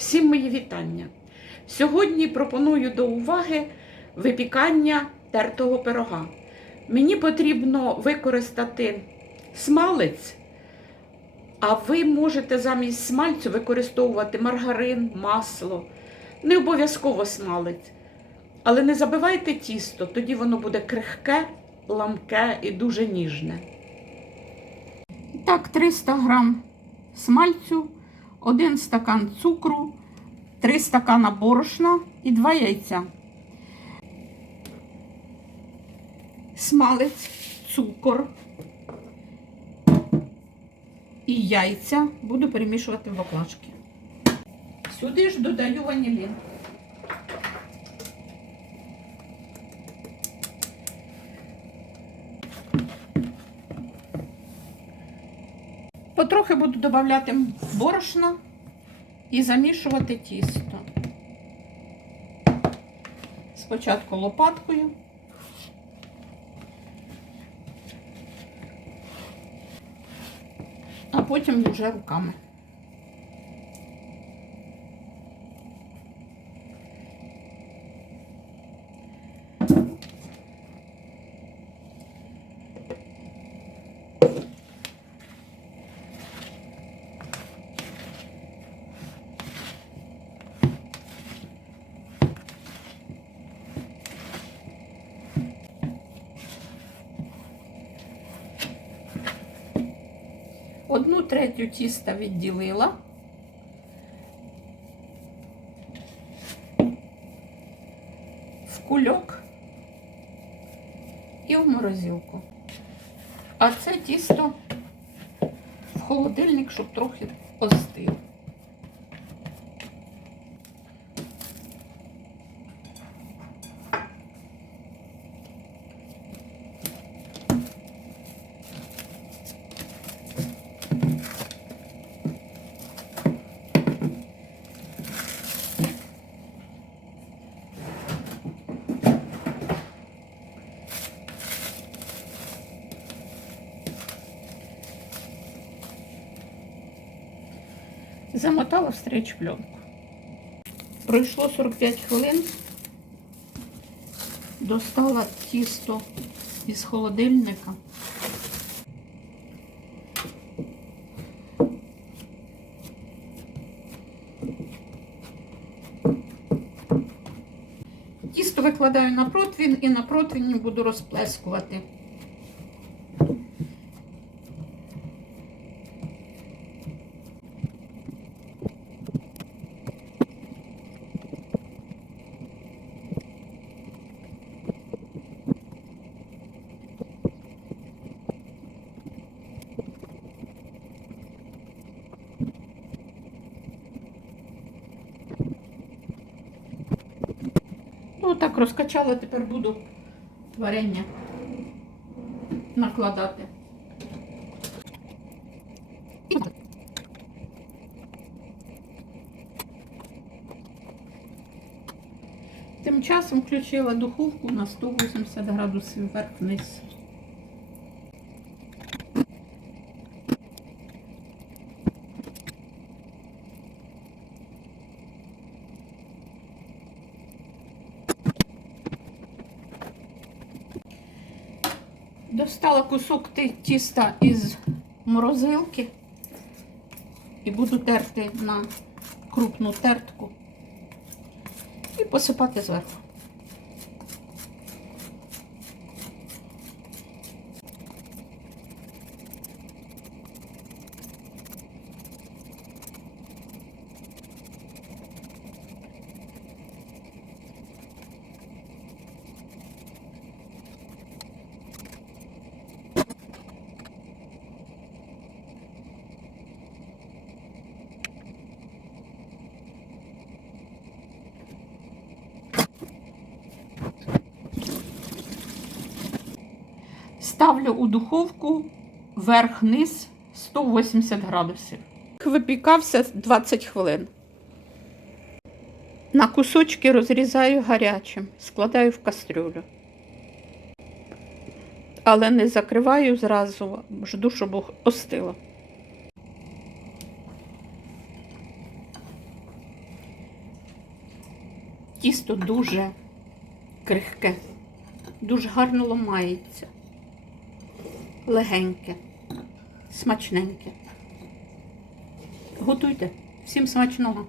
Всім мої вітання. Сьогодні пропоную до уваги випікання тертого пирога. Мені потрібно використати смалець, а ви можете замість смальцю використовувати маргарин, масло. Не обов'язково смалець. Але не забивайте тісто, тоді воно буде крихке, ламке і дуже ніжне. Так, 300 грам смальцю, 1 стакан цукру, 3 стакана борошна і 2 яйця. Смалець, цукор і яйця буду перемішувати в оклашки. Сюди ж додаю ванілін. Потрохи буду додавати борошна і замішувати тісто. Спочатку лопаткою. А потім вже руками. Одну третю тіста відділила. В кульок і в морозилку. А це тісто в холодильник, щоб трохи остило. Замотала в стрейч пленку. Пройшло 45 хвилин. Достала тісто із холодильника. Тісто викладаю на противень і на противні буду розплескувати. Ну, так розкачала, тепер буду варення накладати. Тим часом включила духовку на 180 градусів вверх-вниз. Достала кусок тіста із морозилки і буду терти на крупну тертку і посипати зверху. Ставлю у духовку вверх-низ 180 градусів. Випікався 20 хвилин. На кусочки розрізаю гарячим, складаю в кастрюлю. Але не закриваю зразу, жду, щоб остило. Тісто дуже крихке, дуже гарно ламається, легеньке, смачненьке. Готуйте. Всім смачного!